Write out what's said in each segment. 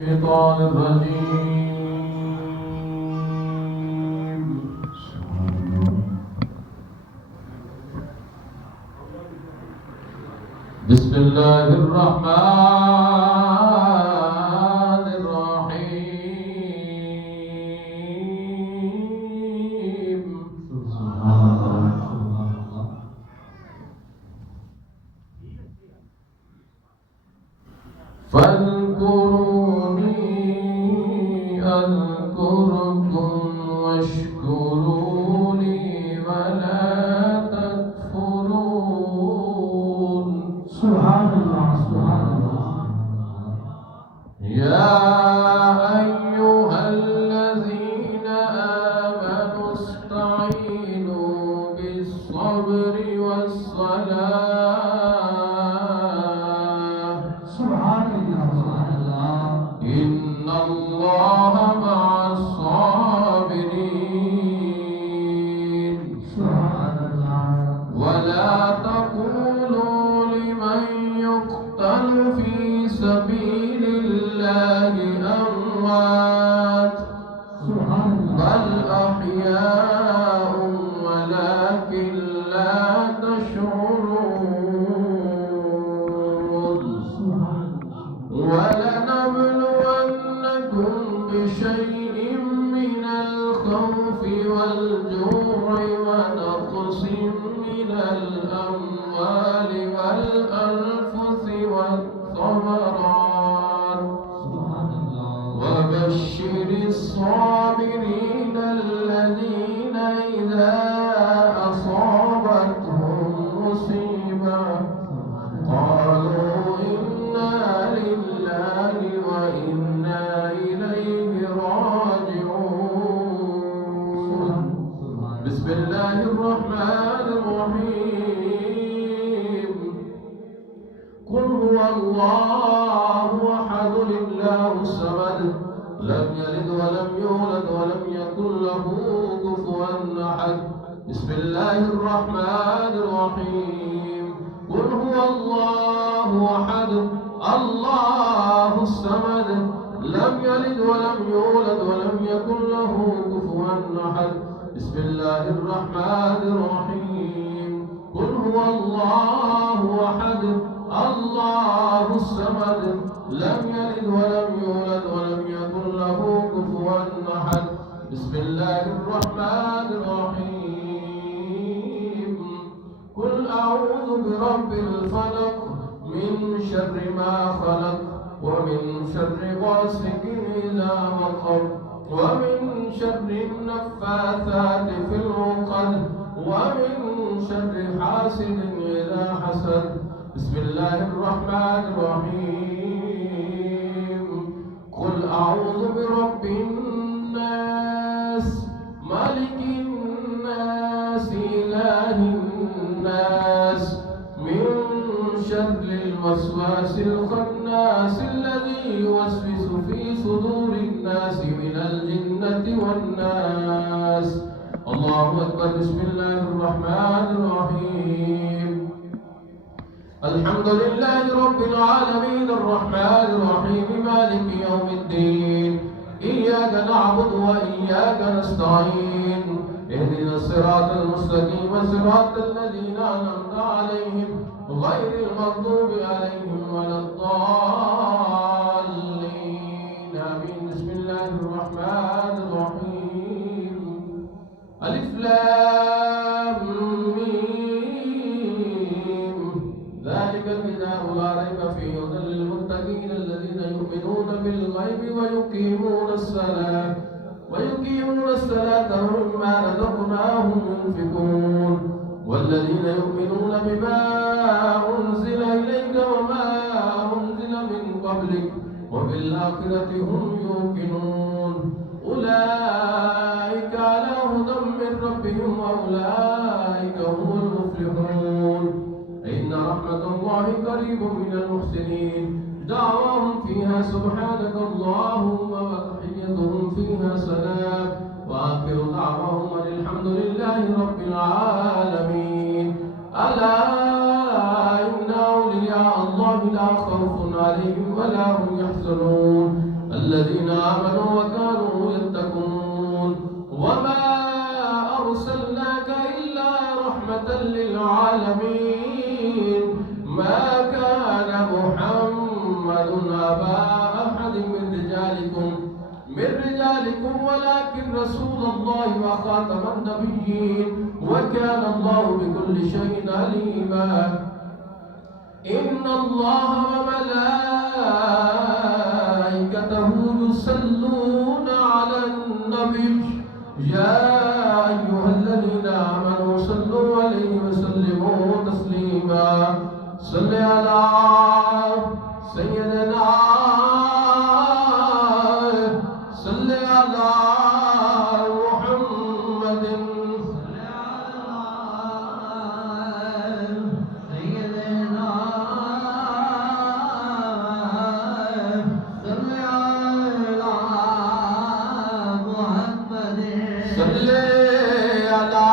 الشيطان الرجيم. بسم الله الرحمن الرحيم. فاذكروني أذكركم واشكروني ولا تكفرون. سبحان الله سبحان الله. يا أيها الذين آمنوا استعينوا بالصبر والصلاة. سبحان الله سبحان الله. إن الله مع الصابرين. سبحان الله. ولا تقولوا لمن يقتل في سبيل الله أموات سبحان الله. بل أحياء ولكن لا تشعرون. سبحان الله. ولنبلونكم بشيء من الخوف والجوع ونقص من الأموال والأنفس والثمرات سبحان الله. وبشر الصابرين الذين إذا أصابتهم مصيبة قالوا إنا لله وإنا إليه راجعون. بسم الله الرحمن الرحيم. قل هو الله أحد الله الصمد لم يلد ولم يولد ولم يكن له كفوا أحد. بسم الله الرحمن الرحيم. قل هو الله أحد الله الصمد لم يلد ولم يولد ولم يكن له كفوا أحد. بسم الله الرحمن الرحيم. قل هو الله أحد الله الصمد لم يلد ولم يولد ولم يكن له كفوا أحد. بسم الله الرحمن الرحيم. قل أعوذ برب الفلق من شر ما خلق ومن شر غاسق إذا وقب ومن شر النفاثات في العقد ومن شر حاسد إذا حسد. بسم الله الرحمن الرحيم. قل أعوذ برب الناس ملك الناس إله الناس من شر الوسواس الخناس الذي يوسوس في صدور الناس من الجنة والناس. الله أكبر. بسم الله الرحمن الرحيم. الحمد لله رب العالمين الرحمن الرحيم مالك يوم الدين. إياك نعبد وإياك نستعين. اهدنا الصراط المستقيم صراط الذين أنعمت عليهم غير المغضوب عليهم ولا الضالين آمين. بسم الله الرحمن الرحيم. ألف لام ميم ذلك الكتاب لا ريب فيه هدى للمتقين الذين يؤمنون بالغيب ويقيمون الصلاة ومما رزقناهم ينفقون والذين يؤمنون بما أنزل إليك وما أنزل من قبلك وبالآخرة هم يوقنون أولئك على هدى من ربهم وأولئك هم المفلحون. إن رحمة الله قريب من المحسنين. دعواهم فيها سبحانك اللهم وتحيتهم فيها سلام وآخر دعواهم أن الحمد لله رب العالمين. ألا إن أولياء الله لا خوف عليهم ولا هم يحزنون. الذين آمنوا وكانوا يتقون وما أرسلناك إلا رحمة للعالمين ما كان محمد أبا أحد من رجالكم ولكن رسول الله وخاتم النبيين وكان الله بكل شيء عليما إن الله وملائكته يصلون على النبي يا أيها الذين آمنوا صلوا عليه وسلموا تسليما صل على سيدنا صل على محمد سيدنا صل على محمد صل على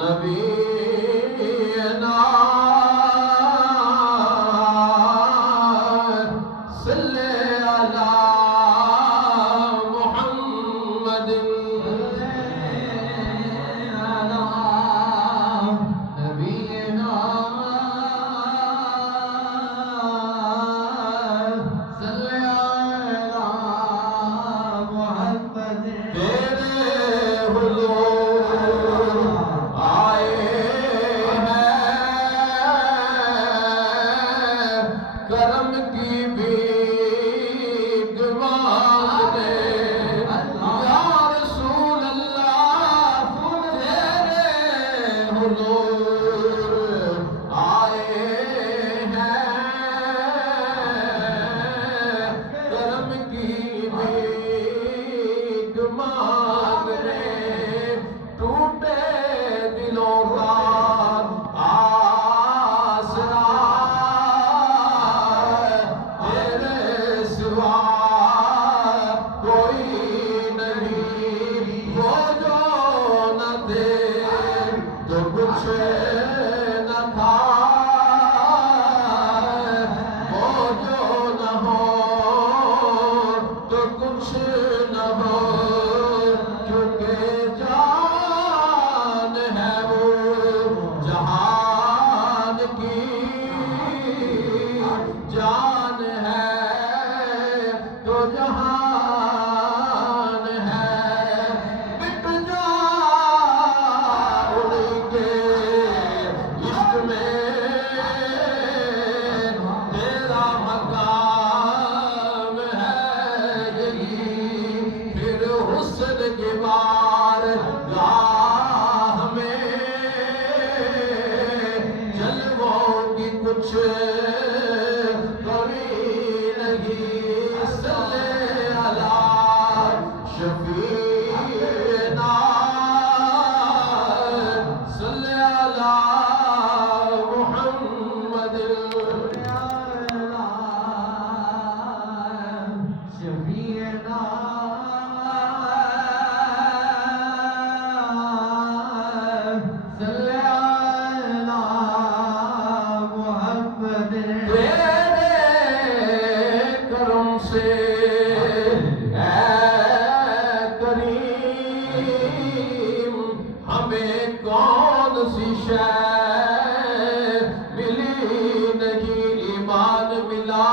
نبينا صل على محمد على نبينا صل على محمد تیرے حضور آئے ہیں کرم کی بھیک مانگنے یا رسول اللہ تیرے حضور آئے ہیں کرم کی بھیک مانگنے ٹوٹے دلوں کا آسرا تیرے سوا کوئی نہیں وہ جو نہ تھے تو کچھ نہ تھا وہ جو نہ ہو تو کچھ نہ ہو کیونکہ جان ہے وہ جہان کی جان ہے تو جہان ہے مٹ جا ان کے عشق میں تیرا مقام ہے یہی پھر حسن کے بار گاہ میں جلووں کی کچھ کمی نہیں صل علی شفیعنا صل علی محمد شفیعنا صل على محمد تیرے کرم سے اے کریم ہمیں کون سی شے ملی نہیں ایمان ملا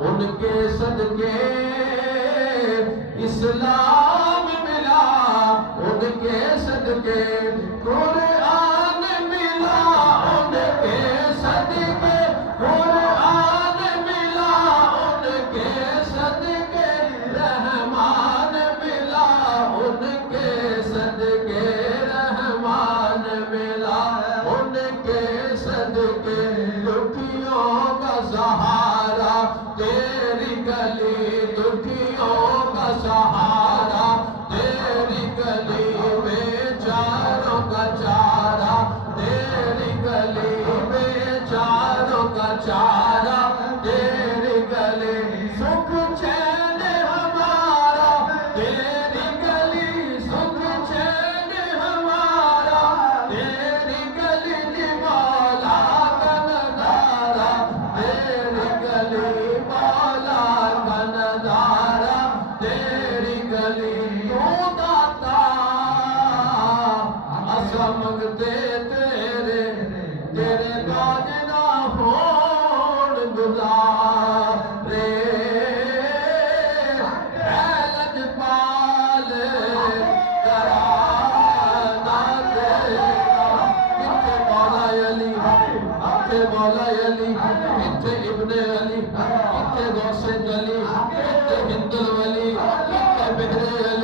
ان کے صدقے اسلام ملا ان کے صدقے قرآن ملا ان کے صدقے قرآن ملا ان کے صدقے رحمان ملا ان کے صدقے رحمان ملا ان کے صدقے دکھیوں کا سہارا تیری گلی دکھیوں کا سہارا تیری گلی میں چاروں کا چارہ تیری گلی میں چاروں کا چارہ تیری گلی سکھ چین ہمارا تیری گلی سکھ چین ہمارا تیری گلی مولا کا نظارہ تیری گلی مولا کا نظارہ علی ہند الولی بہر علی